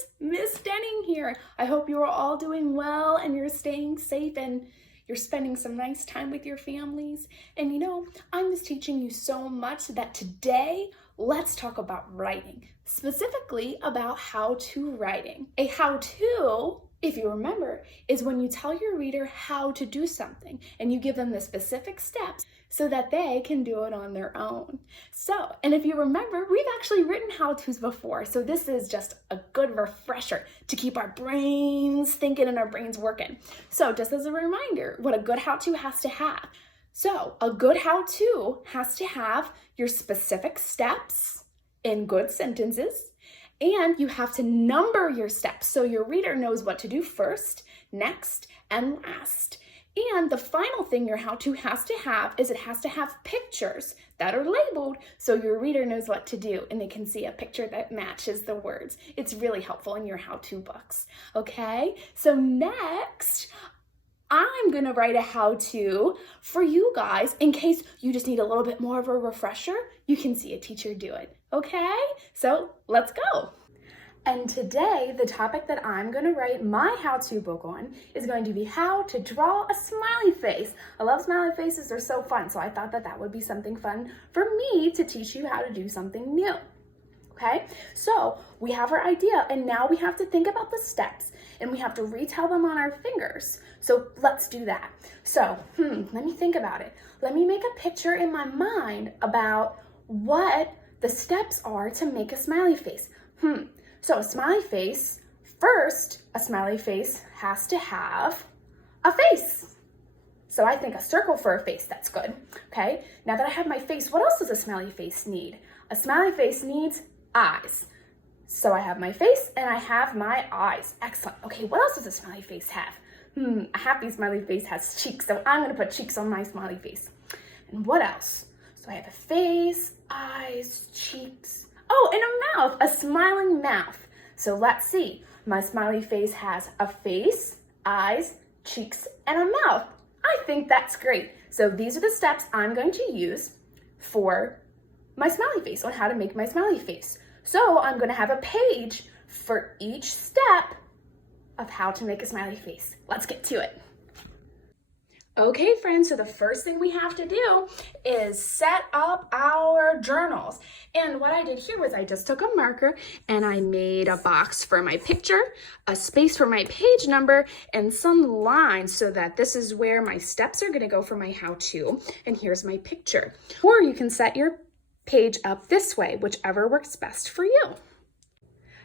guys, Miss Denning here. I hope you are all doing well and you're staying safe and you're spending some nice time with your families. And I'm just teaching you so much that today, let's talk about writing, specifically about how-to writing. A how-to, if you remember, is when you tell your reader how to do something and you give them the specific steps so that they can do it on their own. And if you remember, we've actually written how-tos before, so this is just a good refresher to keep our brains thinking and our brains working. So just as a reminder, what a good how-to has to have. So a good how-to has to have your specific steps in good sentences, and you have to number your steps so your reader knows what to do first, next, and last. And the final thing your how-to has to have is it has to have pictures that are labeled so your reader knows what to do and they can see a picture that matches the words. It's really helpful in your how-to books, okay? So next, I'm gonna write a how-to for you guys in case you just need a little bit more of a refresher. You can see a teacher do it, okay? So let's go. And today, the topic that I'm going to write my how-to book on is going to be how to draw a smiley face. I love smiley faces, they're so fun, so I thought that would be something fun for me to teach you how to do something new. Okay, so we have our idea, and now we have to think about the steps, and we have to retell them on our fingers. So let's do that. So, let me think about it. Let me make a picture in my mind about what the steps are to make a smiley face. So a smiley face, first, a smiley face has to have a face. So I think a circle for a face, that's good. Okay, now that I have my face, what else does a smiley face need? A smiley face needs eyes. So I have my face and I have my eyes. Excellent. Okay, what else does a smiley face have? A happy smiley face has cheeks, so I'm gonna put cheeks on my smiley face. And what else? So I have a face, eyes, cheeks. Oh, and a mouth, a smiling mouth. So let's see. My smiley face has a face, eyes, cheeks, and a mouth. I think that's great. So these are the steps I'm going to use for my smiley face, on how to make my smiley face. So I'm going to have a page for each step of how to make a smiley face. Let's get to it. Okay, friends, so the first thing we have to do is set up our journals. And what I did here was I just took a marker and I made a box for my picture, a space for my page number, and some lines so that this is where my steps are going to go for my how-to. And here's my picture. Or you can set your page up this way, whichever works best for you.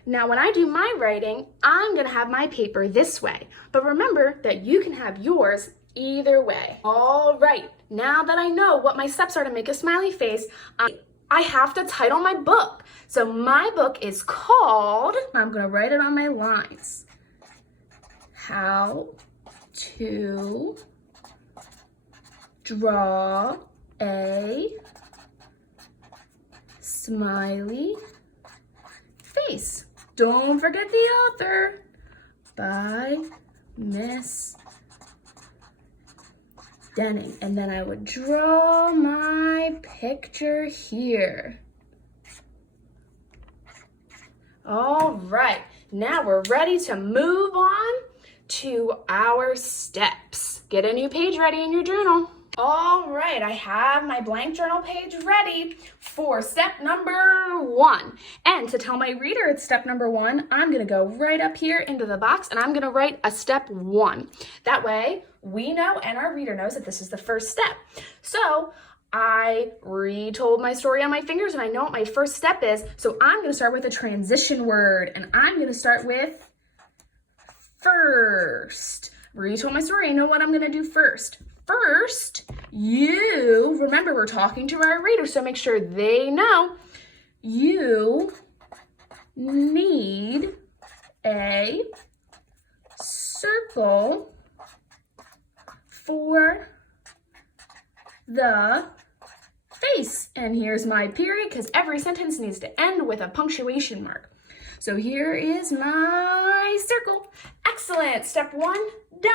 Now, when I do my writing, I'm going to have my paper this way. But remember that you can have yours either way. All right, now that I know what my steps are to make a smiley face, I have to title my book. So my book is called, I'm gonna write it on my lines, How to Draw a Smiley Face. Don't forget the author, by Miss Denning. And then I would draw my picture here. All right, now we're ready to move on to our steps. Get a new page ready in your journal. All right, I have my blank journal page ready for step number 1. And to tell my reader it's step number 1, I'm gonna go right up here into the box and I'm gonna write a step 1. That way, we know and our reader knows that this is the first step. So I retold my story on my fingers and I know what my first step is. So I'm gonna start with a transition word and I'm gonna start with first. Retold my story, I know what I'm gonna do first. First, remember we're talking to our reader, so make sure they know you need a circle for the face. And here's my period because every sentence needs to end with a punctuation mark. So here is my circle. Excellent. Step 1 done.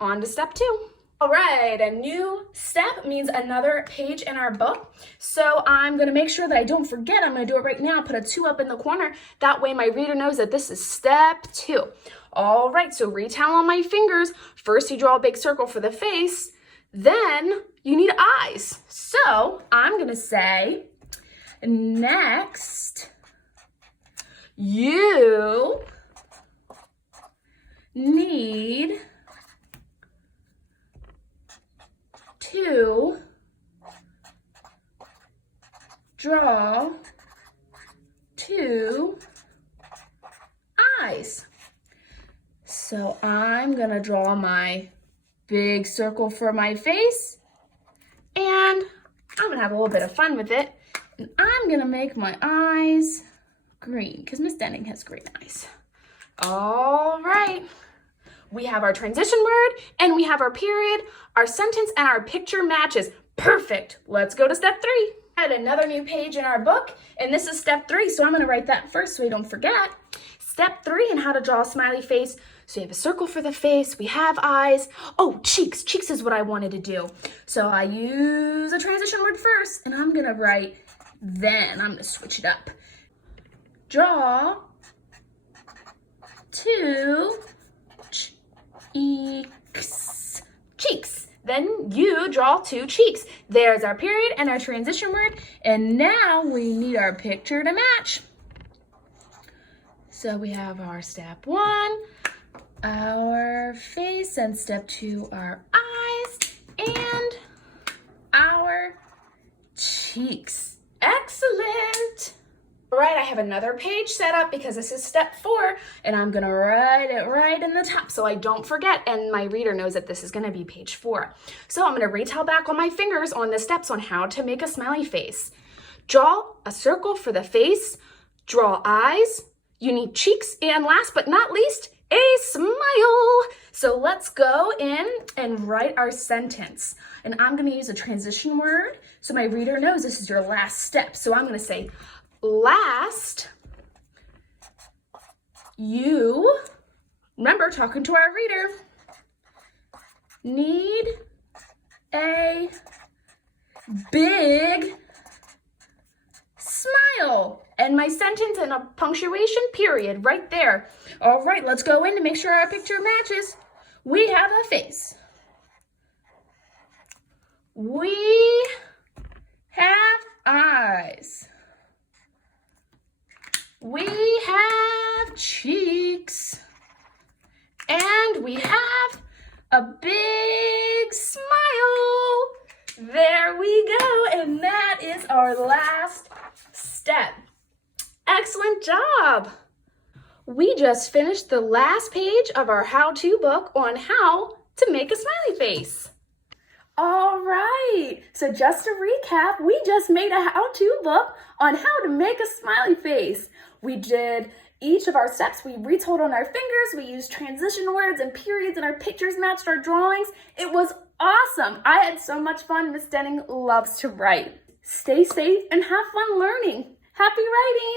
On to step 2. All right, a new step means another page in our book. So I'm gonna make sure that I don't forget. I'm gonna do it right now, put a 2 up in the corner. That way my reader knows that this is step 2. All right, so retell on my fingers. First you draw a big circle for the face, then you need eyes. So I'm gonna say, next, you need to draw 2 eyes. So I'm gonna draw my big circle for my face, and I'm gonna have a little bit of fun with it. And I'm gonna make my eyes green because Miss Denning has green eyes. All right. We have our transition word and we have our period, our sentence, and our picture matches. Perfect. Let's go to step 3. Add another new page in our book, and this is step 3, so I'm going to write that first so we don't forget. Step 3 in how to draw a smiley face. So we have a circle for the face, we have eyes. Oh, cheeks. Cheeks is what I wanted to do. So I use a transition word first, and I'm going to write then. I'm going to switch it up. Draw 2 cheeks. Cheeks. Then you draw 2 cheeks. There's our period and our transition word. And now we need our picture to match. So we have our step 1, our face, and step 2, our eyes, and our cheeks. Excellent. All right, I have another page set up because this is step 4, and I'm gonna write it right in the top so I don't forget, and my reader knows that this is gonna be page 4. So I'm gonna retell back on my fingers on the steps on how to make a smiley face. Draw a circle for the face, draw eyes, you need cheeks, and last but not least, a smile. So let's go in and write our sentence. And I'm gonna use a transition word so my reader knows this is your last step. So I'm gonna say, last, you, remember, talking to our reader, need a big smile. And my sentence and a punctuation period right there. All right, let's go in to make sure our picture matches. We have a face. We have eyes. We have cheeks, and we have a big smile. There we go, and that is our last step. Excellent job. We just finished the last page of our how-to book on how to make a smiley face. All right, so just to recap, we just made a how-to book on how to make a smiley face. We did each of our steps. We retold on our fingers. We used transition words and periods, and our pictures matched our drawings. It was awesome. I had so much fun. Miss Denning loves to write. Stay safe and have fun learning. Happy writing!